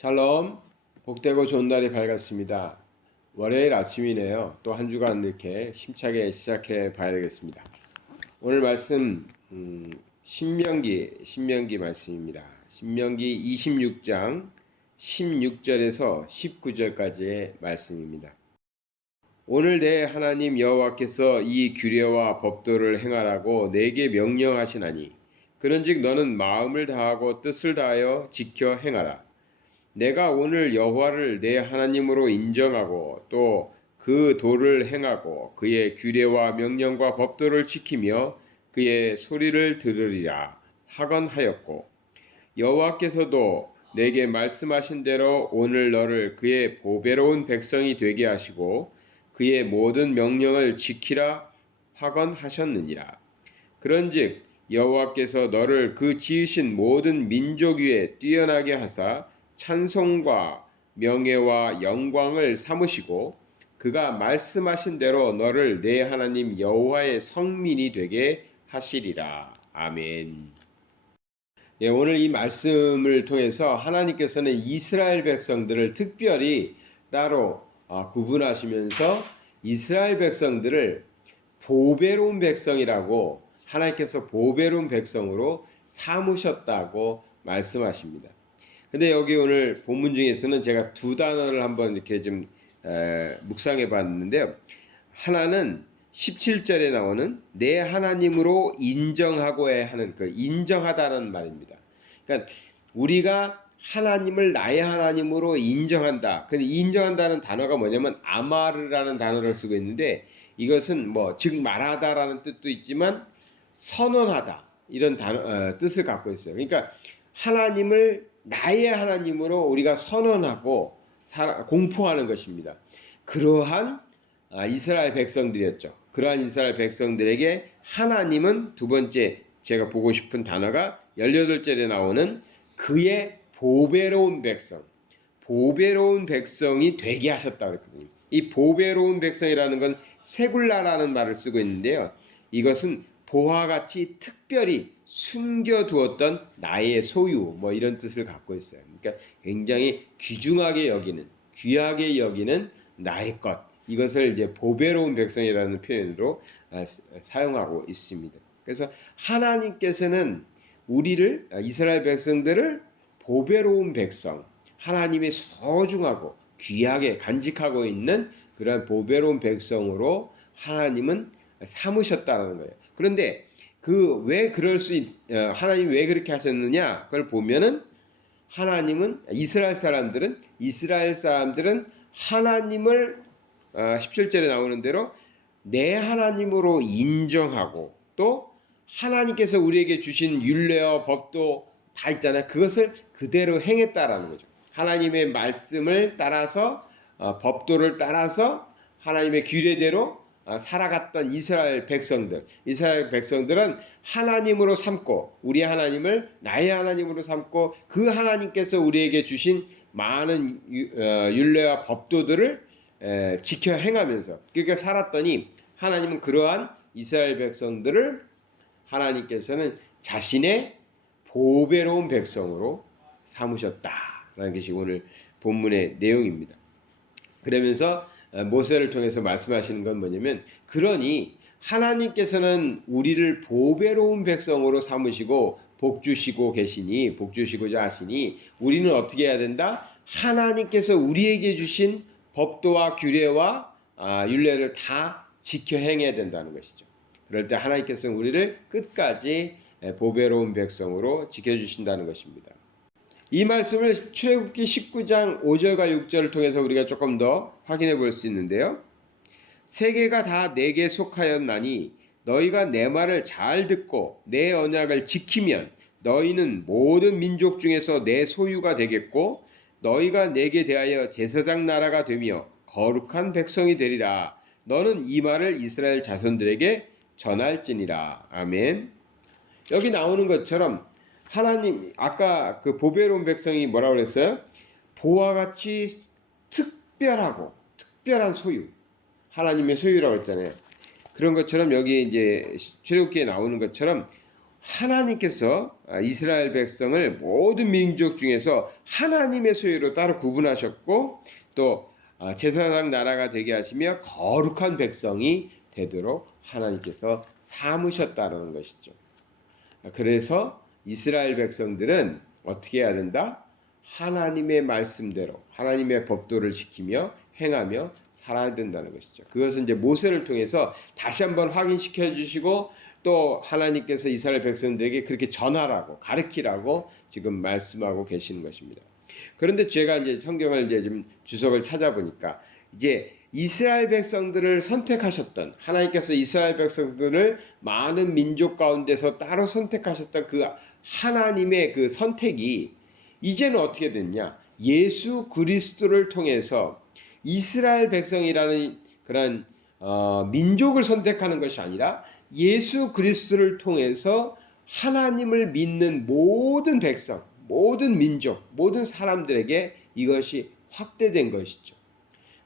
샬롬, 복되고 좋은 날이 밝았습니다. 월요일 아침이네요. 또 한 주간 이렇게 힘차게 시작해 봐야 되겠습니다. 오늘 말씀 신명기 말씀입니다. 신명기 26장 16절에서 19절까지의 말씀입니다. 오늘 내 하나님 여호와께서 이 규례와 법도를 행하라고 내게 명령하시나니 그런즉 너는 마음을 다하고 뜻을 다하여 지켜 행하라. 내가 오늘 여호와를 내 하나님으로 인정하고 또 그 도를 행하고 그의 규례와 명령과 법도를 지키며 그의 소리를 들으리라 하건하였고 여호와께서도 내게 말씀하신 대로 오늘 너를 그의 보배로운 백성이 되게 하시고 그의 모든 명령을 지키라 하건하셨느니라. 그런즉 여호와께서 너를 그 지으신 모든 민족 위에 뛰어나게 하사 찬송과 명예와 영광을 삼으시고 그가 말씀하신 대로 너를 내 하나님 여호와의 성민이 되게 하시리라. 아멘. 예, 오늘 이 말씀을 통해서 하나님께서는 이스라엘 백성들을 특별히 따로 구분하시면서 이스라엘 백성들을 보배로운 백성이라고 하나님께서 보배로운 백성으로 삼으셨다고 말씀하십니다. 근데 여기 오늘 본문 중에서는 제가 두 단어를 한번 이렇게 좀 묵상해 봤는데요. 하나는 17절에 나오는 내 하나님으로 인정하고야 하는 그 인정하다는 말입니다. 그러니까 우리가 하나님을 나의 하나님으로 인정한다. 근데 인정한다는 단어가 뭐냐면 아마르라는 단어를 쓰고 있는데 이것은 뭐 즉 말하다라는 뜻도 있지만 선언하다 이런 단어 뜻을 갖고 있어요. 그러니까 하나님을 나의 하나님으로 우리가 선언하고 공포하는 것입니다. 그러한 이스라엘 백성들이었죠. 그러한 이스라엘 백성들에게 하나님은 두 번째 제가 보고 싶은 단어가 18절에 나오는 그의 보배로운 백성, 보배로운 백성이 되게 하셨다고 했거든요. 이 보배로운 백성이라는 건 세굴라라는 말을 쓰고 있는데요. 이것은 보화 같이 특별히 숨겨두었던 나의 소유 뭐 이런 뜻을 갖고 있어요. 그러니까 굉장히 귀중하게 여기는 귀하게 여기는 나의 것 이것을 이제 보배로운 백성이라는 표현으로 사용하고 있습니다. 그래서 하나님께서는 우리를 이스라엘 백성들을 보배로운 백성 하나님의 소중하고 귀하게 간직하고 있는 그런 보배로운 백성으로 하나님은 삼으셨다는 거예요. 그런데 그 왜 그럴 수 하나님이 왜 그렇게 하셨느냐? 그걸 보면은 하나님은 이스라엘 사람들은 하나님을 17절에 나오는 대로 내 하나님으로 인정하고 또 하나님께서 우리에게 주신 율례와 법도 다 있잖아요. 그것을 그대로 행했다라는 거죠. 하나님의 말씀을 따라서 법도를 따라서 하나님의 규례대로 살아갔던 이스라엘 백성들은 하나님으로 삼고 우리 하나님을 나의 하나님으로 삼고 그 하나님께서 우리에게 주신 많은 율례와 법도들을 지켜 행하면서 그렇게 살았더니 하나님은 그러한 이스라엘 백성들을 하나님께서는 자신의 보배로운 백성으로 삼으셨다라는 것이 오늘 본문의 내용입니다. 그러면서 모세를 통해서 말씀하시는 건 뭐냐면 그러니 하나님께서는 우리를 보배로운 백성으로 삼으시고 복주시고 계시니 복주시고자 하시니 우리는 어떻게 해야 된다? 하나님께서 우리에게 주신 법도와 규례와 율례를 다 지켜 행해야 된다는 것이죠. 그럴 때 하나님께서는 우리를 끝까지 보배로운 백성으로 지켜주신다는 것입니다. 이 말씀을 출애굽기 19장 5절과 6절을 통해서 우리가 조금 더 확인해 볼 수 있는데요. 세계가 다 내게 속하였나니 너희가 내 말을 잘 듣고 내 언약을 지키면 너희는 모든 민족 중에서 내 소유가 되겠고 너희가 내게 대하여 제사장 나라가 되며 거룩한 백성이 되리라. 너는 이 말을 이스라엘 자손들에게 전할지니라. 아멘. 여기 나오는 것처럼 하나님 아까 그 보배로운 백성이 뭐라고 그랬어요? 보와 같이 특별한 소유 하나님의 소유라고 했잖아요. 그런 것처럼 여기 이제 출애굽기에 나오는 것처럼 하나님께서 이스라엘 백성을 모든 민족 중에서 하나님의 소유로 따로 구분하셨고 또 제사장 나라가 되게 하시며 거룩한 백성이 되도록 하나님께서 삼으셨다는 것이죠. 그래서 이스라엘 백성들은 어떻게 해야 된다? 하나님의 말씀대로 하나님의 법도를 지키며 행하며 살아야 된다는 것이죠. 그것은 이제 모세를 통해서 다시 한번 확인시켜 주시고 또 하나님께서 이스라엘 백성들에게 그렇게 전하라고 가르치라고 지금 말씀하고 계시는 것입니다. 그런데 제가 이제 성경을 이제 좀 주석을 찾아보니까 이제 이스라엘 백성들을 선택하셨던 하나님께서 이스라엘 백성들을 많은 민족 가운데서 따로 선택하셨던 그 하나님의 그 선택이 이제는 어떻게 됐냐? 예수 그리스도를 통해서 이스라엘 백성이라는 그런 민족을 선택하는 것이 아니라 예수 그리스도를 통해서 하나님을 믿는 모든 백성, 모든 민족, 모든 사람들에게 이것이 확대된 것이죠.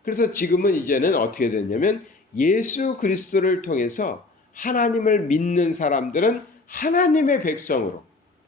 그래서 지금은 이제는 어떻게 됐냐면 예수 그리스도를 통해서 하나님을 믿는 사람들은 하나님의 백성으로,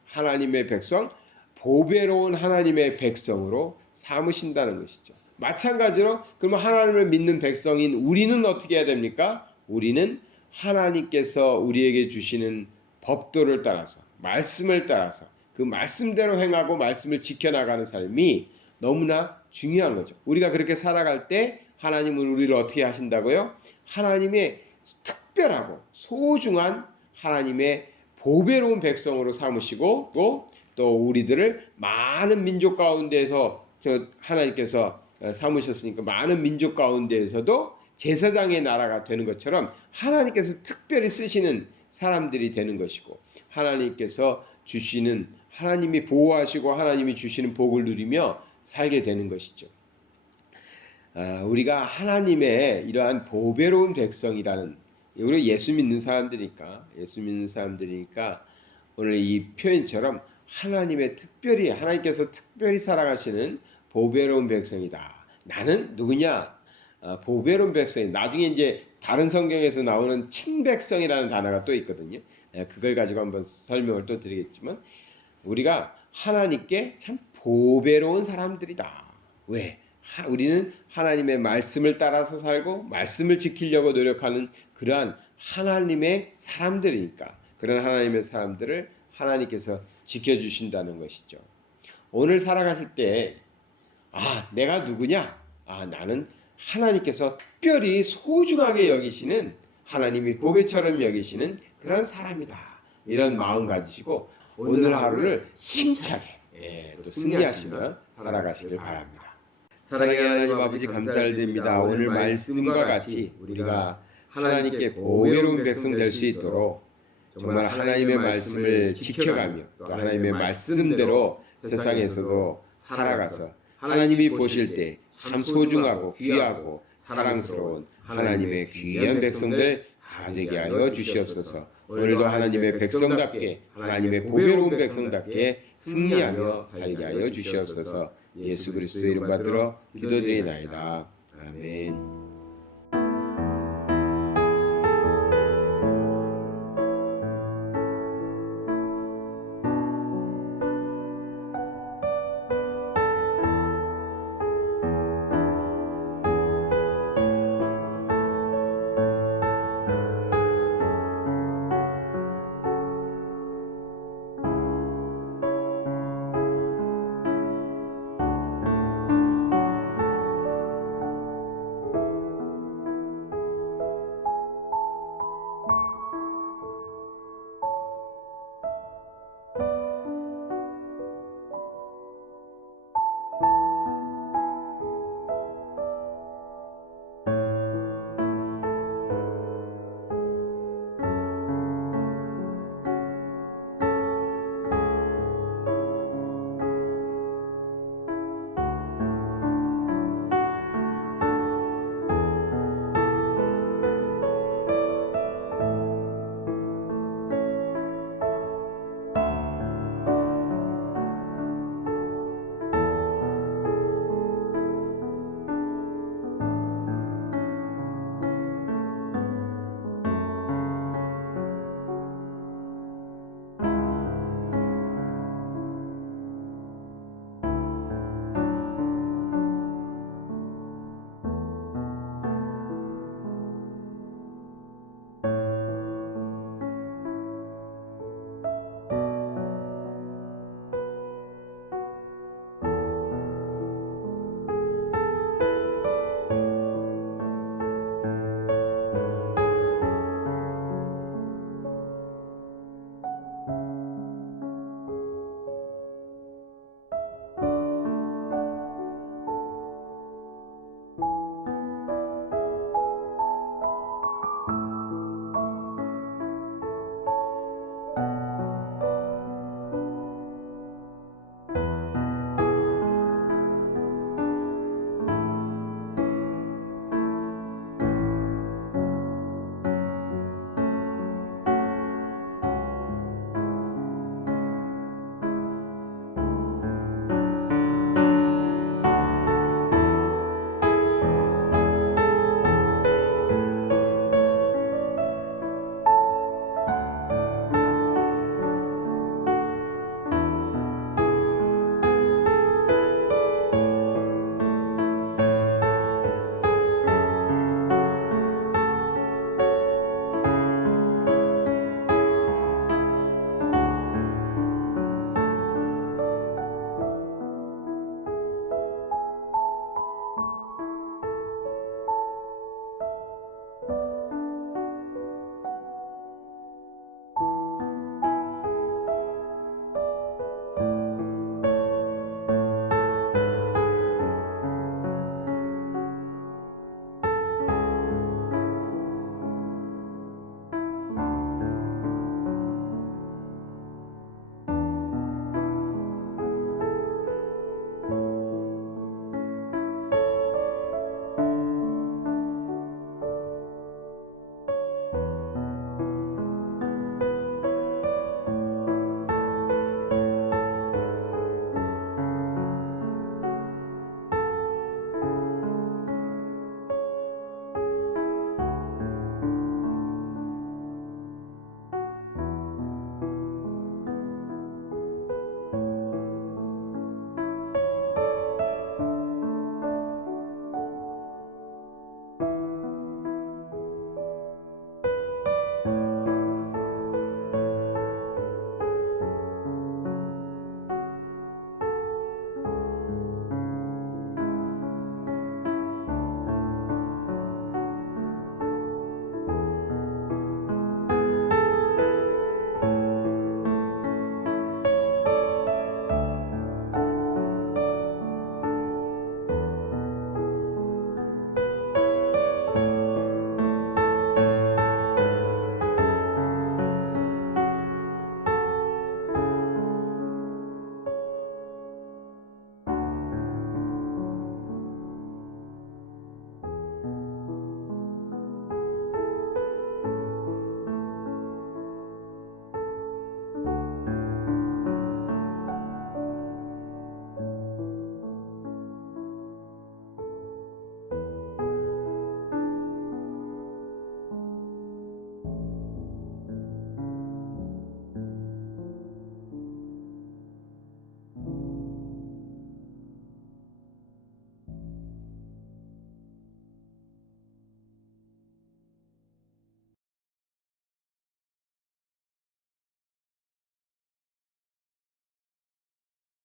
하나님의 백성, 보배로운 하나님의 백성으로 삼으신다는 것이죠. 마찬가지로 그러면 하나님을 믿는 백성인 우리는 어떻게 해야 됩니까? 우리는 하나님께서 우리에게 주시는 법도를 따라서 말씀을 따라서 그 말씀대로 행하고 말씀을 지켜나가는 삶이 너무나 중요한 거죠. 우리가 그렇게 살아갈 때 하나님은 우리를 어떻게 하신다고요? 하나님의 특별하고 소중한 하나님의 보배로운 백성으로 삼으시고 또 우리들을 많은 민족 가운데서 하나님께서 삼으셨으니까 많은 민족 가운데에서도 제사장의 나라가 되는 것처럼 하나님께서 특별히 쓰시는 사람들이 되는 것이고 하나님께서 주시는 하나님이 보호하시고 하나님이 주시는 복을 누리며 살게 되는 것이죠. 우리가 하나님의 이러한 보배로운 백성이라는 우리 예수 믿는 사람들이니까 오늘 이 표현처럼 하나님께서 특별히 살아가시는 보배로운 백성이다. 나는 누구냐? 보배로운 백성이 나중에 이제 다른 성경에서 나오는 친백성이라는 단어가 또 있거든요. 그걸 가지고 한번 설명을 또 드리겠지만 우리가 하나님께 참 보배로운 사람들이다. 왜? 우리는 하나님의 말씀을 따라서 살고 말씀을 지키려고 노력하는 그러한 하나님의 사람들이니까 그런 하나님의 사람들을 하나님께서 지켜주신다는 것이죠. 오늘 살아가실 때 내가 누구냐? 나는 하나님께서 특별히 소중하게 여기시는 하나님이 보배처럼 여기시는 그런 사람이다. 이런 마음 가지시고 오늘 하루를 힘차게 또 승리하시며 살아가시길 바랍니다. 사랑의 하나님 아버지 감사를 드립니다. 오늘 말씀과 같이 우리가 하나님께 보배로운 백성 될 수 있도록 정말 하나님의 말씀을 지켜가며 또 하나님의 말씀대로 세상에서도 살아가서 하나님이 보실 때 참 소중하고 귀하고 사랑스러운 하나님의 귀한 백성들 다 되게 하여 주시옵소서. 오늘도 하나님의 백성답게 하나님의 보배로운 백성답게 승리하며 살게 하여 주시옵소서. 예수 그리스도의 이름 받들어 기도드리나이다. 아멘.